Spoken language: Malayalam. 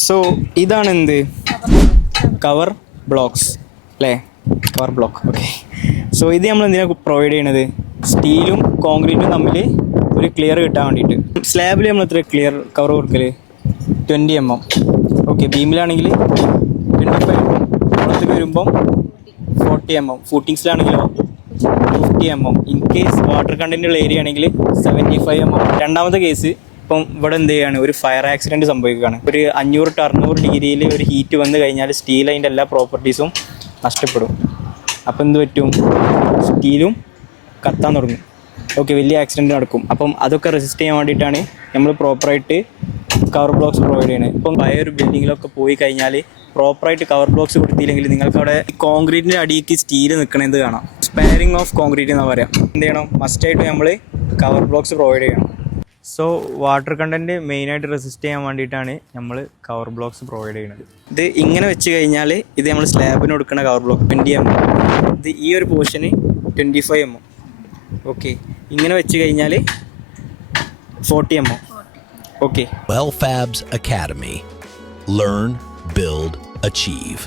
സോ ഇതാണ് എന്ത് കവർ ബ്ലോക്സ് അല്ലേ, കവർ ബ്ലോക്ക്. ഓക്കെ, സോ ഇത് നമ്മൾ എന്തിനാണ് പ്രൊവൈഡ് ചെയ്യണത്? സ്റ്റീലും കോൺക്രീറ്റും തമ്മിൽ ഒരു ക്ലിയർ കിട്ടാൻ വേണ്ടിയിട്ട്. സ്ലാബിൽ നമ്മൾ എത്ര ക്ലിയർ കവർ കൊടുക്കൽ? 20 mm. ഓക്കെ, ബീമിലാണെങ്കിൽ 25 mm, പുറത്തേക്ക് വരുമ്പം 40 mm, ഫൂട്ടിങ്സിലാണെങ്കിലോ 50 mm. ഇൻ കേസ് വാട്ടർ കണ്ടൻറ്റുള്ള ഏരിയ ആണെങ്കിൽ 75 mm. രണ്ടാമത്തെ കേസ് ഇപ്പം ഇവിടെ എന്ത് ചെയ്യുകയാണ്, ഒരു ഫയർ ആക്സിഡൻറ്റ് സംഭവിക്കുകയാണ്. ഒരു 500 to 600 ഡിഗ്രിയിൽ ഒരു ഹീറ്റ് വന്നു കഴിഞ്ഞാൽ സ്റ്റീൽ അതിൻ്റെ എല്ലാ പ്രോപ്പർട്ടീസും നഷ്ടപ്പെടും. അപ്പം എന്ത് പറ്റും? സ്റ്റീലും കത്താൻ തുടങ്ങും. ഓക്കെ, വലിയ ആക്സിഡൻറ്റ് നടക്കും. അപ്പം അതൊക്കെ റെസിസ്റ്റ് ചെയ്യാൻ വേണ്ടിയിട്ടാണ് നമ്മൾ പ്രോപ്പറായിട്ട് കവർ ബ്ലോക്സ് പ്രൊവൈഡ് ചെയ്യുന്നത്. ഇപ്പം പഴയ ഒരു ബിൽഡിങ്ങിലൊക്കെ പോയി കഴിഞ്ഞാൽ പ്രോപ്പറായിട്ട് കവർ ബ്ലോക്സ് കൊടുത്തില്ലെങ്കിൽ നിങ്ങൾക്ക് അവിടെ കോൺക്രീറ്റിൻ്റെ അടിയിലേക്ക് സ്റ്റീൽ നിൽക്കണത് കാണാം. സ്പെയറിങ് ഓഫ് കോൺക്രീറ്റ് എന്ന് പറയാം. എന്ത് ചെയ്യണം? മസ്റ്റായിട്ട് നമ്മൾ കവർ ബ്ലോക്സ് പ്രൊവൈഡ് ചെയ്യണം. സോ വാട്ടർ കണ്ടൻറ്റ് മെയിനായിട്ട് റെസിസ്റ്റ് ചെയ്യാൻ വേണ്ടിയിട്ടാണ് നമ്മൾ കവർ ബ്ലോക്സ് പ്രൊവൈഡ് ചെയ്യുന്നത്. ഇത് ഇങ്ങനെ വെച്ച് കഴിഞ്ഞാൽ ഇത് നമ്മൾ സ്ലാബിന് കൊടുക്കുന്ന കവർ ബ്ലോക്ക് 20 mm. ഇത് ഈ ഒരു പോർഷന് 25 mm. ഓക്കെ, ഇങ്ങനെ വെച്ച് കഴിഞ്ഞാൽ 40 mm. Okay. Well Fabs Academy. Learn, build, achieve.